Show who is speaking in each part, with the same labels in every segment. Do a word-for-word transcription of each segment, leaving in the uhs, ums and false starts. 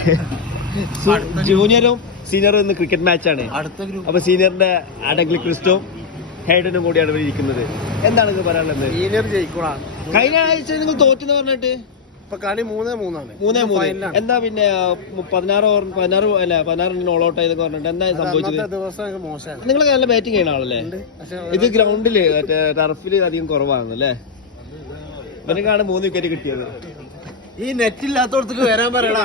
Speaker 1: ജൂനിയറും സീനിയറും ഇന്ന് ക്രിക്കറ്റ് മാച്ചാണ്. അപ്പൊ സീനിയറിന്റെ അഡഗ്ലി ക്രിസ്റ്റോ ഹൈഡനും കൂടിയാണ് ഇവിടെ ഇരിക്കുന്നത്. എന്താണ് നിങ്ങൾ പറയാനുള്ളത്?
Speaker 2: സീനിയർ ജയിക്കണം.
Speaker 1: കഴിഞ്ഞ ആഴ്ച നിങ്ങൾ തോറ്റെന്ന് പറഞ്ഞിട്ട്
Speaker 2: കളി മൂന്നേ മൂന്നാണ്
Speaker 1: മൂന്നേ മൂന്ന് എന്താ പിന്നെ പതിനാറ് ഓവർ പതിനാറ് അല്ല പതിനാറ് ഓൾ ഔട്ട് ആയതൊക്കെ പറഞ്ഞിട്ട് എന്താ സംഭവിച്ചത്? നിങ്ങൾ നല്ല ബാറ്റിംഗ് ചെയ്യണ ആളല്ലേ? ഇത് ഗ്രൗണ്ടില് മറ്റേ ടർഫില് അധികം കുറവാണ് അല്ലേ? ഇവനക്കാണ് മൂന്ന് വിക്കറ്റ് കിട്ടിയത്.
Speaker 2: ഈ നെറ്റ് ഇല്ലാത്തോടത്തേക്ക് വരാൻ പറയടാ.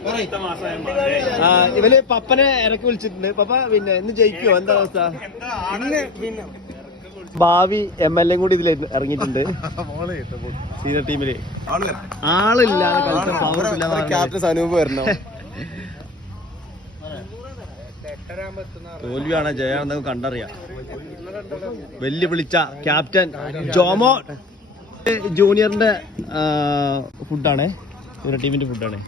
Speaker 1: ഇവര് പപ്പനെ ഇറക്കി വിളിച്ചിട്ടുണ്ട്. പപ്പ പിന്നെ ഇന്ന് ജയിക്കുവോ? എന്താ അവസ്ഥ? ഭാവി എം എൽ എ കൂടി ഇതിൽ ഇറങ്ങിയിട്ടുണ്ട് സീനിയർ ടീമില്. ആളില്ലാതെ
Speaker 2: ക്യാപ്റ്റൻ അനൂപ് വരണോ?
Speaker 1: തോൽവിയാണ് ജയാണെന്ന് കണ്ടറിയാം. വെല്ലുവിളിച്ച ക്യാപ്റ്റൻ ജോമോ. ജൂനിയറിന്റെ ഫുഡാണ്, ജൂനിയർ ടീമിന്റെ ഫുഡാണ്.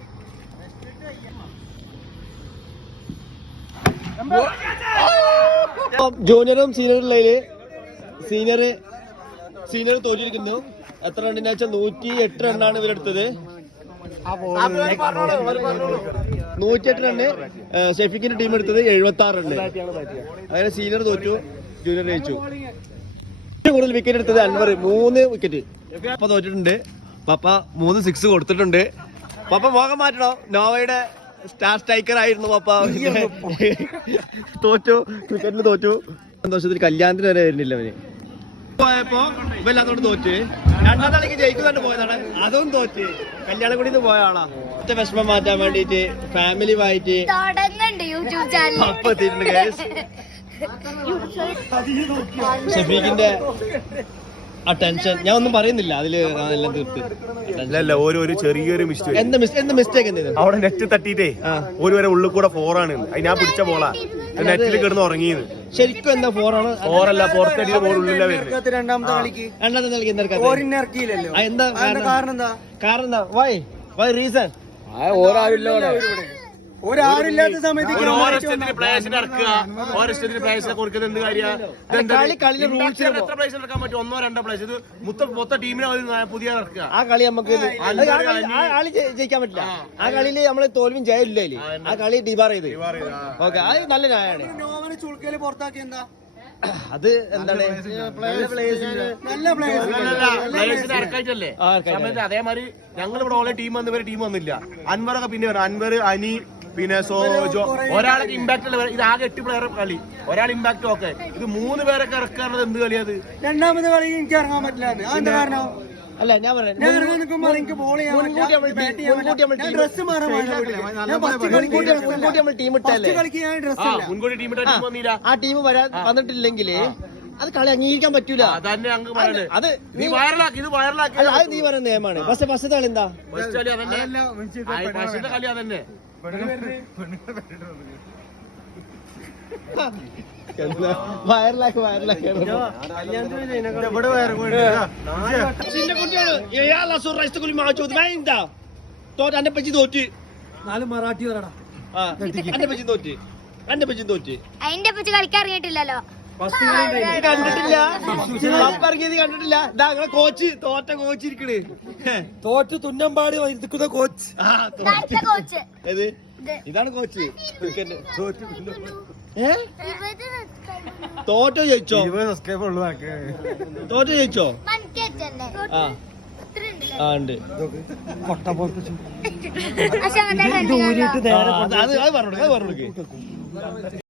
Speaker 1: ജൂനിയറും സീനിയറുള്ളതില് സീനിയർ സീനിയർ തോറ്റിരിക്കുന്നു. എത്ര റണ്ണിന് വെച്ചാൽ നൂറ്റി എട്ട് റണ്ണാണ് ഇവരെടുത്തത്. നൂറ്റിയെട്ട് റണ്ണ് ഷെഫിക്കിന്റെ ടീം എടുത്തത് എഴുപത്തി ആറ് റണ്ണ്. അങ്ങനെ സീനിയർ തോറ്റു, ജൂനിയർ ജയിച്ചു. ഏറ്റവും കൂടുതൽ വിക്കറ്റ് എടുത്തത് അൻവർ, മൂന്ന് വിക്കറ്റ്. പപ്പ തോറ്റിട്ടുണ്ട്. പപ്പ മൂന്ന് സിക്സ് കൊടുത്തിട്ടുണ്ട്. പപ്പ മോഹം മാറ്റണോ? നോവയുടെ സ്റ്റാർ സ്ട്രൈക്കർ ആയിരുന്നു പപ്പ. തോറ്റു, ക്രിക്കറ്റിന് തോറ്റു. സന്തോഷത്തിൽ കല്യാണത്തിന് വരെ വരുന്നില്ല അവന്. പോയപ്പോ ഇവല്ലാത്തോണ്ട് തോറ്റ്. രണ്ടാം കളിക്ക് ജയിക്കുന്നുണ്ട് പോയതാണ്, അതും തോറ്റ്. കല്യാണം കൂടി പോയ ആളാ. ഒറ്റ വിഷമം മാറ്റാൻ വേണ്ടിട്ട് ഫാമിലി ആയിട്ട് പപ്പ എത്തിയിട്ടുണ്ട്. ഷഫീഖിന്റെ ആ ടെൻഷൻ ഞാൻ ഒന്നും പറയുന്നില്ല, അതില് എല്ലാം തീർത്ത്.
Speaker 2: ഒരു ചെറിയൊരു മിസ്റ്റേക്ക്.
Speaker 1: എന്താ എന്ത് മിസ്റ്റേക്ക് എന്ത്?
Speaker 2: അവിടെ നെറ്റ് തട്ടിട്ടേ ഒരു വരെ ഉള്ളിൽ കൂടെ ഫോറാണ്. അത് ഞാൻ പിടിച്ച ബോളാ, നെറ്റിൽ കിടന്ന് ഉറങ്ങിയത്.
Speaker 1: ശരിക്കും എന്താ ഫോറാണ്?
Speaker 2: ഫോറല്ല, പുറത്തടിയുടെ ബോൾ ഉള്ളിലാ വരുന്നത്.
Speaker 1: രണ്ടാമത്തെ കളിക്ക് രണ്ടാമത്തെ കളിക്ക് എന്താ കാരണം? എന്താ കാരണം? എന്താ വൈ വൈ റീസൺ?
Speaker 2: ഒരാളില്ലാത്ത സമയത്ത് ഒന്നോ രണ്ടോ പ്ലേസ് ഇത് മൊത്തം ടീമിനെ പുതിയ ഇറക്കുക.
Speaker 1: ആ കളി നമുക്ക് കളി ജയിക്കാൻ പറ്റില്ല. ആ കളിയില് നമ്മള് തോൽവിയും ജയമില്ല. ആ കളി ഡിബാർ ചെയ്ത് ഓക്കെ, അത് നല്ല ന്യായമാണ്.
Speaker 2: പുറത്താക്കി എന്താ
Speaker 1: അത് എന്താണ്?
Speaker 2: അതേമാതിരി ഞങ്ങൾ ഇവിടെ ഓളെ ടീം വന്നവരെ ടീം വന്നില്ല. അൻവറൊക്കെ പിന്നെ വരും. അൻവർ, അനി, പിന്നെ സോജോ, ഒരാളൊക്കെ ഇമ്പാക്ട് അല്ല. ഇത് ആകെ എട്ട് പ്ലെയർ കളി, ഒരാൾ ഇമ്പാക്ട്. ഓക്കെ, ഇത് മൂന്ന് പേരൊക്കെ ഇറക്കാറുള്ളത് എന്ത് കളിയത്?
Speaker 3: രണ്ടാമത് കളി എനിക്ക് ഇറങ്ങാൻ പറ്റില്ല. കാരണം
Speaker 1: അല്ല, ഞാൻ ആ ടീം വരാൻ വന്നിട്ടില്ലെങ്കിൽ അത് കളി അംഗീകരിക്കാൻ പറ്റൂല. അത് നീ വൈറലാക്കി, ഇത് വൈറലാക്കി. അത് നീ പറയുന്ന നിയമമാണ്. പക്ഷെ ഫസ്റ്റ് കളി എന്താ?
Speaker 2: കളി അതന്നെ.
Speaker 1: വയറിലാക്കി വയറിലാക്കി എന്റെ പച്ചി തോറ്റ്.
Speaker 3: നാല് മറാഠി വരടാ.
Speaker 1: എന്റെ പച്ചി തോറ്റ്, എന്റെ പച്ചി തോറ്റ്.
Speaker 4: അതിന്റെ പറ്റി കളിക്കാൻ അറിയിട്ടില്ലല്ലോ.
Speaker 1: കണ്ടിട്ടില്ല, ഇറങ്ങിയത് കണ്ടിട്ടില്ല. ഇതാ നിങ്ങളെ കോച്ച്, തോറ്റ കോച്ച് ഇരിക്കണ്.
Speaker 3: തോറ്റ് തുന്നമ്പാടി ഇരിക്കുന്ന കോച്ച്.
Speaker 1: ഏത്? ഇതാണ് കോച്ച്. തോറ്റോ ജയിച്ചോ? തോറ്റോ ജയിച്ചോ? ആ ആ ഉണ്ട്. അത് അത് പറഞ്ഞു അത് പറഞ്ഞു